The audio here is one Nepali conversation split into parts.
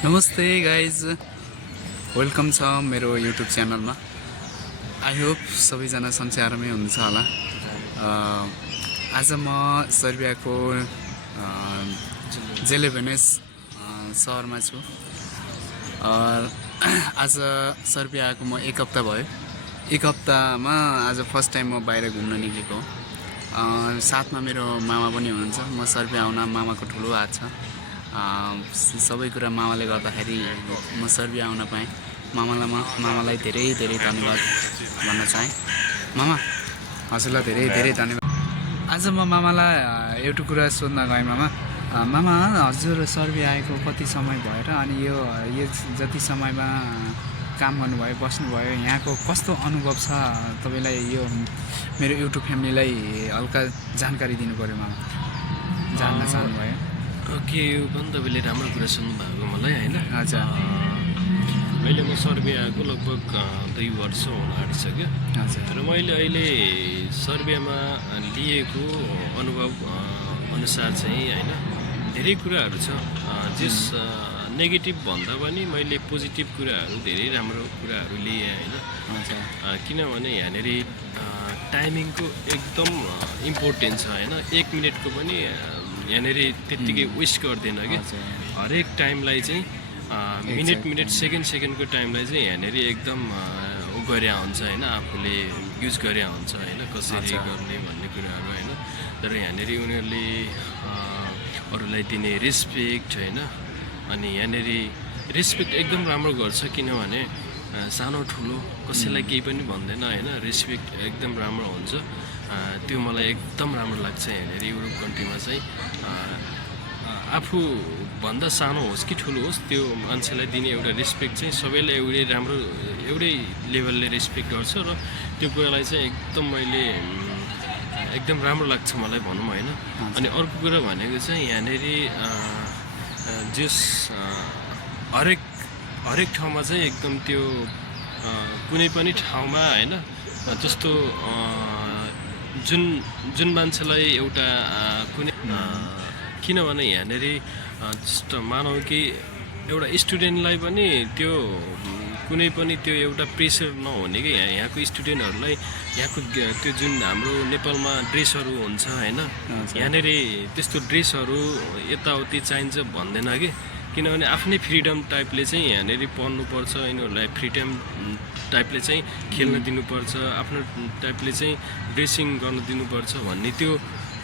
नमस्ते गाइज, वेलकम छ मेरो युट्युब च्यानलमा। आई होप सबैजना सन्चै हुनुहुन्छ होला। आज म सर्बियाको जेलेभेनेस सहरमा छु। आज सर्बिया आएको म एक हप्ता भयो। एक हप्तामा आज फर्स्ट टाइम म बाहिर घुम्न निक्लेको। साथमा मेरो मामा पनि हुनुहुन्छ। म सर्बिया आउन मामाको ठुलो हात छ। सबै कुरा मामाले गर्दाखेरि म सर्बिया आउन पाएँ। मामालाई धेरै धेरै धन्यवाद भन्न चाहेँ। मामा, हजुरलाई धेरै धेरै धन्यवाद। आज म मामालाई एउटा कुरा सोध्न गएँ। मामा, हजुर सर्बिया आएको कति समय भयो र अनि यो जति समयमा काम गर्नुभयो, बस्नुभयो, यहाँको कस्तो अनुभव छ तपाईँलाई? यो मेरो युट्युब फ्यामिलीलाई हल्का जानकारी दिनु पऱ्यो मामा, जान्न चाहनुभयो। ओके, यो पनि तपाईँले राम्रो कुरा सुन्नुभएको मलाई, होइन? हजुर। अहिले म सर्बिया आएको लगभग 2 वर्ष हुन आँटिसक्यो। हजुर। र मैले अहिले सर्बियामा लिएको अनुभव अनुसार चाहिँ होइन धेरै कुराहरू छ। जस नेगेटिभ भन्दा पनि मैले पोजिटिभ कुराहरू, धेरै राम्रो कुराहरू लिएँ, होइन? किनभने यहाँनिर टाइमिङको एकदम इम्पोर्टेन्ट छ, होइन? 1 मिनटको पनि यहाँनिर त्यत्तिकै वेस्ट गर्दैन कि। हरेक टाइमलाई चाहिँ मिनट सेकेन्डको टाइमलाई चाहिँ यहाँनिर एकदम गरे हुन्छ, होइन? आफूले युज गरे हुन्छ, होइन? कसरी गर्ने भन्ने कुराहरू, होइन? तर यहाँनिर उनीहरूले अरूलाई दिने रेस्पेक्ट, होइन? अनि यहाँनिर रेस्पेक्ट एकदम राम्रो गर्छ, किनभने सानो ठुलो कसैलाई केही पनि भन्दैन, होइन? रेस्पेक्ट एकदम राम्रो हुन्छ। त्यो मलाई एकदम राम्रो लाग्छ यहाँनिर युरोप कन्ट्रीमा चाहिँ। आफूभन्दा सानो होस् कि ठुलो होस्, त्यो मान्छेलाई दिने एउटा रेस्पेक्ट चाहिँ सबैलाई एउटै लेभलले रेस्पेक्ट गर्छ। र त्यो कुरालाई चाहिँ एकदम राम्रो लाग्छ मलाई, भनौँ, होइन? अनि अर्को कुरा भनेको चाहिँ यहाँनिर हरेक ठाउँमा चाहिँ एकदम त्यो कुनै पनि ठाउँमा, होइन, जस्तो जुन मान्छेलाई एउटा कुनै किनभने यहाँनिर जस्तो मानौ कि एउटा स्टुडेन्टलाई पनि त्यो कुनै पनि त्यो एउटा प्रेसर नहुने कि यहाँको स्टुडेन्टहरूलाई यहाँको त्यो जुन हाम्रो नेपालमा ड्रेसहरू हुन्छ, होइन? यहाँनिर त्यस्तो ड्रेसहरू यताउति चाहिन्छ भन्दैन कि। किनभने आफ्नै फ्रिडम टाइपले चाहिँ यहाँनिर पढ्नुपर्छ, यिनीहरूलाई फ्रिडम टाइपले चाहिँ खेल्न दिनुपर्छ, आफ्नो टाइपले चाहिँ ड्रेसिङ गर्न दिनुपर्छ भन्ने त्यो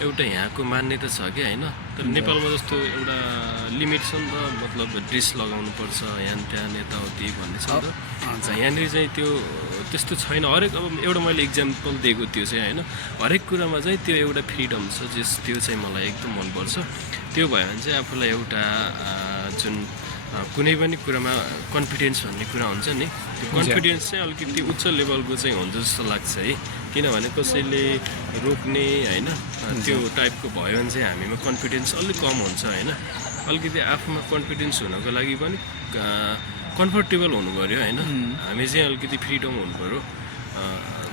एउटा यहाँको मान्यता छ कि, होइन? तर नेपालमा जस्तो एउटा लिमिट छ नि त, मतलब ड्रेस लगाउनुपर्छ यहाँ त्यहाँ यताउति भन्ने छ नि त। यहाँनिर चाहिँ त्यो त्यस्तो छैन। अब एउटा मैले इक्जाम्पल दिएको त्यो चाहिँ, होइन? हरेक कुरामा चाहिँ त्यो एउटा फ्रिडम छ, त्यो चाहिँ मलाई एकदम मनपर्छ। त्यो भयो भने चाहिँ आफूलाई एउटा जुन कुनै पनि कुरामा कन्फिडेन्स भन्ने कुरा हुन्छ नि, त्यो कन्फिडेन्स चाहिँ अलिकति उच्च लेभलको चाहिँ हुन्छ जस्तो लाग्छ है। किनभने कसैले रोक्ने, होइन, त्यो टाइपको भयो भने चाहिँ हामीमा कन्फिडेन्स अलिक कम हुन्छ, होइन? अलिकति आफूमा कन्फिडेन्स हुनको लागि पनि कम्फर्टेबल हुनु पऱ्यो, होइन? हामी चाहिँ अलिकति फ्रिडम हुनु पऱ्यो।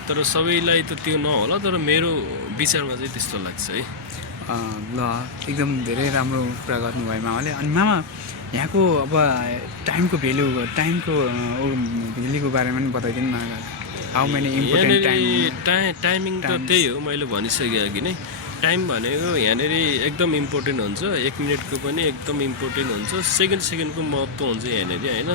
तर सबैलाई त त्यो नहोला, तर मेरो विचारमा चाहिँ त्यस्तो लाग्छ है। ल, एकदम धेरै राम्रो कुरा गर्नुभयो मामाले। अनि मामा, यहाँको अब टाइमको भ्याल्युको बारेमा पनि बताइदिनु न। हाउ मेनी इम्पोर्टेन्ट टाइमिङ त त्यही हो, मैले भनिसकेँ अघि नै। टाइम भनेको यहाँनिर एकदम इम्पोर्टेन्ट हुन्छ। 1 मिनटको पनि एकदम इम्पोर्टेन्ट हुन्छ। सेकेन्डको महत्त्व हुन्छ यहाँनिर, होइन?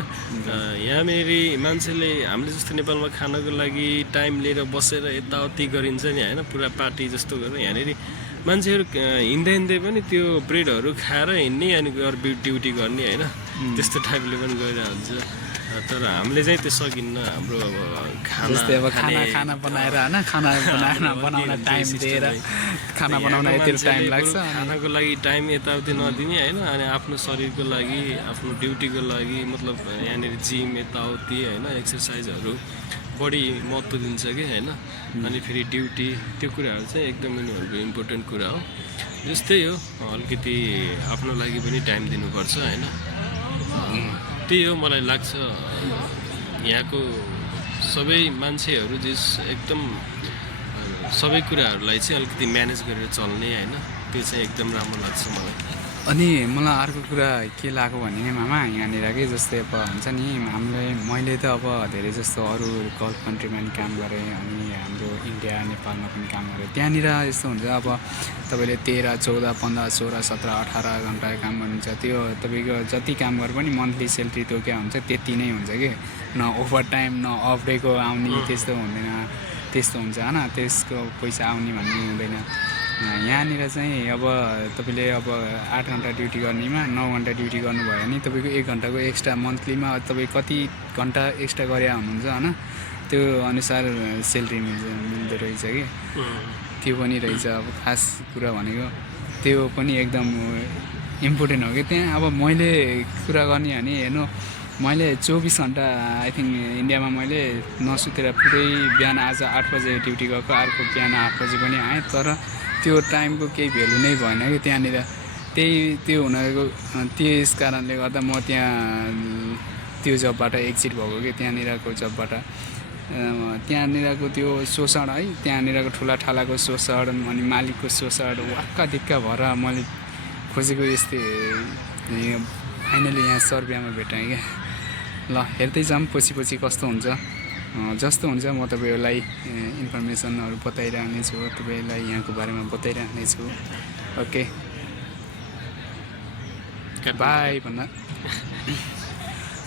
यहाँनिर मान्छेले हामीले जस्तो नेपालमा खानको लागि टाइम लिएर बसेर यताउति गरिन्छ नि, होइन? पुरा पार्टी जस्तो गरेर यहाँनिर मान्छेहरू हिँड्दै पनि त्यो ब्रेडहरू खाएर हिँड्ने अनि ड्युटी गर्ने, होइन? त्यस्तो टाइपले पनि गइरहेको हुन्छ। तर हामीले चाहिँ त्यो सकिन्न। हाम्रो अब खाना बनाएर, होइन, बनाउन टाइम दिएर खाना बनाउन यति टाइम लाग्छ। खानाको लागि टाइम यताउति नदिने, होइन? अनि आफ्नो शरीरको लागि, आफ्नो ड्युटीको लागि, मतलब यहाँनिर जिम यताउति, होइन, एक्सर्साइजहरू बढी महत्त्व दिन्छ कि, होइन? अनि फेरि ड्युटी, त्यो कुराहरू चाहिँ एकदम उनीहरूको इम्पोर्टेन्ट कुरा हो। जस्तै हो, अलिकति आफ्नो लागि पनि टाइम दिनुपर्छ, होइन? त्यही हो, मलाई लाग्छ यहाँको सबै मान्छेहरू एकदम सबै कुराहरूलाई चाहिँ अलिकति म्यानेज गरेर चल्ने, होइन? त्यो चाहिँ एकदम राम्रो लाग्छ मलाई। अनि मलाई अर्को कुरा के लाग्यो भने मामा यहाँनिर के जस्तै अब हुन्छ नि मैले त अब धेरै जस्तो अरू गल्फ कन्ट्रीमा पनि काम गरेँ अनि हाम्रो इन्डिया नेपालमा पनि काम गरेँ त्यहाँनिर यस्तो हुन्छ अब तपाईँले 13, 14, 15, 16, 17, 18 घन्टा काम गर्नुहुन्छ त्यो तपाईँको जति काम गरे पनि मन्थली सेलेरी त्यो क्या हुन्छ त्यति नै हुन्छ कि न ओभर टाइम न अफ डेको आउने त्यस्तो हुँदैन त्यस्तो हुन्छ होइन त्यसको पैसा आउने भन्ने हुँदैन यहाँनिर चाहिँ अब तपाईँले अब 8 घन्टा ड्युटी गर्नेमा 9 घन्टा ड्युटी गर्नुभयो भने तपाईँको 1 घन्टाको एक्स्ट्रा मन्थलीमा तपाईँ कति घन्टा एक्स्ट्रा गरे हुनुहुन्छ होइन त्यो अनुसार सेलेरी मिल्दो रहेछ कि त्यो पनि रहेछ अब खास कुरा भनेको त्यो पनि एकदम इम्पोर्टेन्ट हो कि त्यहाँ अब मैले कुरा गर्ने भने हेर्नु मैले 24 घन्टा आई थिङ्क इन्डियामा मैले नसुतेर पुरै बिहान आज 8 बजे ड्युटी गएको अर्को बिहान 8 बजे पनि आएँ तर त्यो टाइमको केही भेल्यु नै भएन कि त्यहाँनिर त्यो हुनको त्यस कारणले गर्दा म त्यहाँ त्यो जबबाट एक्जिट भएको कि त्यहाँनिरको जबबाट त्यहाँनिरको त्यो शोषण है त्यहाँनिरको ठुलाठालाको शोषण अनि मालिकको शोषण वाक्का दिक्का भएर मैले खोजेको यस्तै फाइनली यहाँ सर्बियामा भेटाएँ क्या ल हेर्दै जाऊँ पछि कस्तो हुन्छ जस्तो हुन्छ म तपाईँहरूलाई इन्फर्मेसनहरू बताइरहनेछु तपाईँलाई यहाँको बारेमा बताइरहनेछु ओके बाई भन्न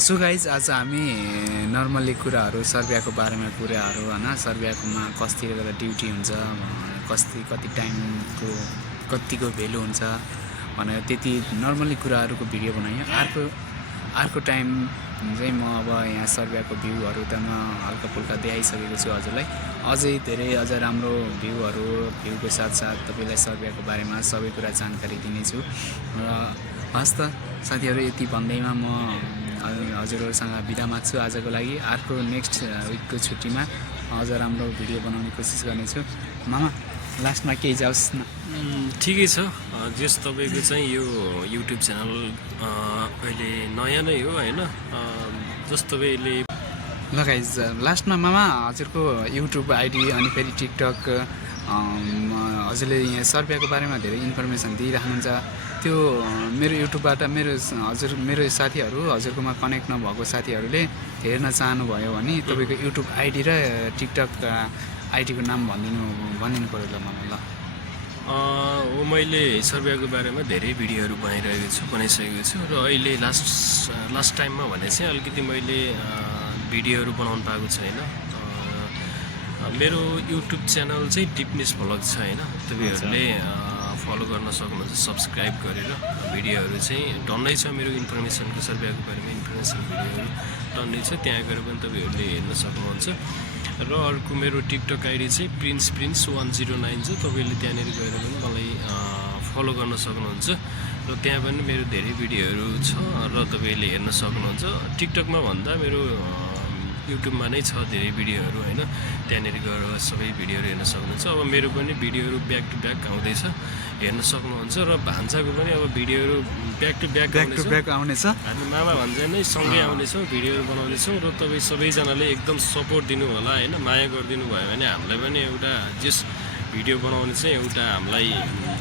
सो गाइज आज हामी नर्मली कुराहरू सर्बियाको बारेमा कुराहरू होइन सर्बियाकोमा कतिले गर्दा ड्युटी हुन्छ कति टाइमको कतिको भेल्यु हुन्छ भनेर त्यति नर्मली कुराहरूको भिडियो बनाएँ अर्को टाइम चाहिँ म अब यहाँ सर्बियाको भ्यूहरू त म हल्का फुल्का देखाइसकेको छु हजुरलाई अझ राम्रो भ्यूको साथसाथ तपाईँलाई सर्बियाको बारेमा सबै कुरा जानकारी दिनेछु र हस् त साथीहरू यति भन्दैमा म हजुरहरूसँग बिदा माग्छु आजको लागि अर्को नेक्स्ट विकको छुट्टीमा अझ राम्रो भिडियो बनाउने कोसिस गर्नेछु मामा लास्टमा केही जाओस् न ठिकै छ जस तपाईँको चाहिँ यो युट्युब च्यानल अहिले नयाँ नै हो होइन जस तपाईँले ल गाइज लास्टमा मामा हजुरको युट्युब आइडी अनि फेरि टिकटक हजुरले यहाँ सर्बियाको बारेमा धेरै इन्फर्मेसन दिइराख्नुहुन्छ त्यो मेरो युट्युबबाट मेरो साथीहरू हजुरकोमा कनेक्ट नभएको साथीहरूले हेर्न चाहनुभयो भने तपाईँको युट्युब आइडी र टिकटक आइडीको नाम भनिदिनु पऱ्यो ल मलाई ल मैले सर्बियाको बारेमा धेरै भिडियोहरू बनाइसकेको छु र अहिले लास्ट टाइममा भने चाहिँ अलिकति मैले भिडियोहरू बनाउनु पाएको छैन मेरो युट्युब च्यानल चाहिँ टिप्नेस भ्लग छ होइन तपाईँहरूले फलो गर्न सक्नुहुन्छ सब्सक्राइब गरेर भिडियोहरू चाहिँ डन्नै छ मेरो इन्फर्मेसनको सर्बियाको बारेमा इन्फर्मेसन भिडियोहरू डन्नै छ त्यहाँ गएर पनि तपाईँहरूले हेर्न सक्नुहुन्छ र अर्को मेरो टिकटक आइडी चाहिँ प्रिन्स 109 छ तपाईँले त्यहाँनिर गएर पनि मलाई फलो गर्न सक्नुहुन्छ र त्यहाँ पनि मेरो धेरै भिडियोहरू छ र तपाईँले हेर्न सक्नुहुन्छ टिकटकमा भन्दा मेरो युट्युबमा नै छ धेरै भिडियोहरू होइन त्यहाँनिर गएर सबै भिडियोहरू हेर्न सक्नुहुन्छ अब मेरो पनि भिडियोहरू ब्याक टु ब्याक आउँदैछ हेर्न सक्नुहुन्छ र भान्साको पनि अब भिडियोहरू ब्याक टु ब्याक आउनेछ हामी मामा भन्जा नै सँगै आउनेछौँ भिडियोहरू बनाउनेछौँ र तपाईँ सबैजनाले एकदम सपोर्ट दिनु होला होइन माया गरिदिनु भयो भने हामीलाई पनि एउटा जस भिडियो बनाउने चाहिँ एउटा हामीलाई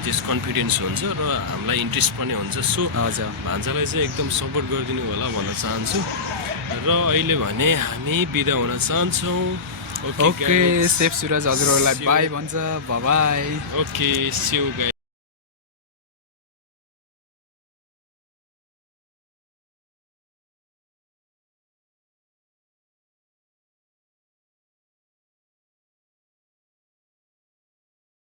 जस कन्फिडेन्स हुन्छ र हामीलाई इन्ट्रेस्ट पनि हुन्छ सो भान्सालाई चाहिँ एकदम सपोर्ट गरिदिनु होला भन्न चाहन्छु र अहिले भने हामी बिदा हुन चाहन्छौँ ओके सेफ सुरज हजुरहरूलाई बाई भन्छ bye okay see you guys